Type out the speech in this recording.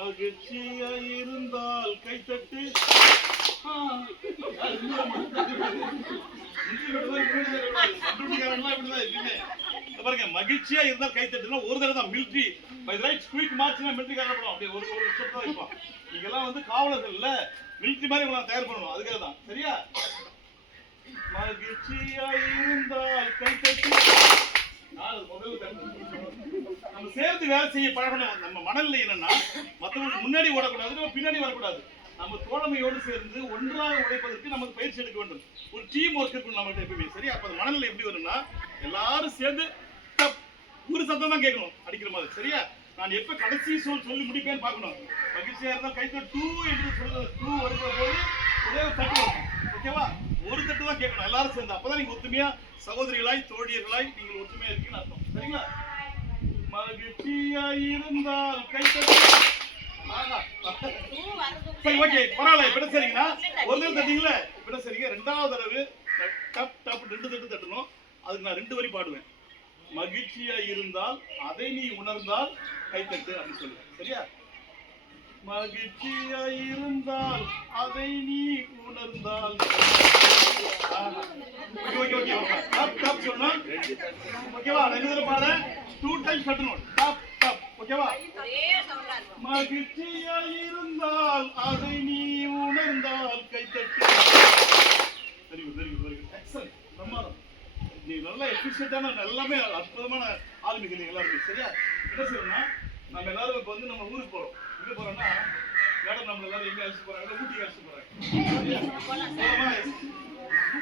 மகிழ்ச்சியா இருந்தால் கைத்தட்டு. இப்படிதான் பாருங்க மகிழ்ச்சியா இருந்தால் கைத்தட்டுனா ஒரு தடவை தான் மிலிட்ரி பை ரைட் குயிக் மார்ச்னா மிலிட்ரி காரணப்படும் அப்படியே ஒரு ஒரு ஸ்டெப் தான் வைப்பான். நீங்கெல்லாம் வந்து காவலர்கள் இல்ல. மிலிட்ரி மாதிரி உங்களை தயார் பண்ணணும். அதுக்காக தான். சரியா? மகிழ்ச்சியா இருந்தால் கைத்தட்டு. நாலு முதல்ல தட்டு. நம்ம சேர்ந்து வேலை செய்ய பழகணும் நம்ம மனநிலை என்னன்னா மற்றவங்க முன்னாடி ஓடக்கூடாது நம்ம பின்னாடி வரக்கூடாது. நம்ம தோழமையோடு சேர்ந்து ஒன்றாக உழைப்பதற்கு நமக்கு பயிற்சி எடுக்க வேண்டும். ஒரு டீம் ஒர்க் இருக்கும் நம்மகிட்ட எப்பவுமே சரி அப்ப அந்த மனநிலை எப்படி வரும்னா எல்லாரும் சேர்ந்து ஒரு சத்தம் தான் கேட்கணும் அடிக்கிற மாதிரி. சரியா? நான் எப்ப கடைசி சொல் சொல்லி முடிப்பேன்னு பார்க்கணும். மகிழ்ச்சியா இருந்தால் கைத்த டூ என்று சொல்ல டூ வருகிற போது ஒரே ஒரு தட்டு வரும். ஓகேவா ஒரு தட்டு தான் கேட்கணும். எல்லாரும் சேர்ந்து. அப்பதான் நீங்க ஒத்துமையா சகோதரிகளாய் தோழியர்களாய் நீங்கள் ஒற்றுமையா இருக்கீங்கன்னு அர்த்தம். சரிங்களா? மகிழ்ச்சியா இருந்தால் கைத்தட்டு ஆஹா. சரி ஓகே பரவாயில்ல விட சரிங்கண்ணா ஒரு தடவை தட்டிங்களே விட சரிங்க ரெண்டாவது தடவை டப் டப் ரெண்டு தட்டு தட்டணும். அதுக்கு நான் ரெண்டு வரி பாடுவேன். மகிழ்ச்சியா இருந்தால் அதை நீ உணர்ந்தால் கைத்தட்டு அப்படின்னு சொல்லுவேன். சரியா? மகிழ்ச்சியா இருந்தால் அதை நீ உணர்ந்தால் ஆஹா. Okay okay okay. டப் டப் சொன்னா ஓகேவா? ரெண்டு தடவை பாட டூ டைம்ஸ் கட்டணும் டாப் டாப் ஓகேவா மகிழ்ச்சியா இருந்தால் அதை நீ உணர்ந்தால் கைத்தட்டு very good very good very good excellent பிரமாதம். நீ நல்லா எஃபிஷியன்டான எல்லாமே அற்புதமான ஆளுமைகள் நீங்க எல்லாருமே. சரியா? என்ன செய்யணும்னா நம்ம எல்லாரும் இப்போ வந்து நம்ம ஊருக்கு போறோம். எங்க போறோம்னா மேடம் நம்ம எல்லாரும் எங்க அழைச்சிட்டு போறாங்க. ஊட்டிக்கு அழைச்சிட்டு போறாங்க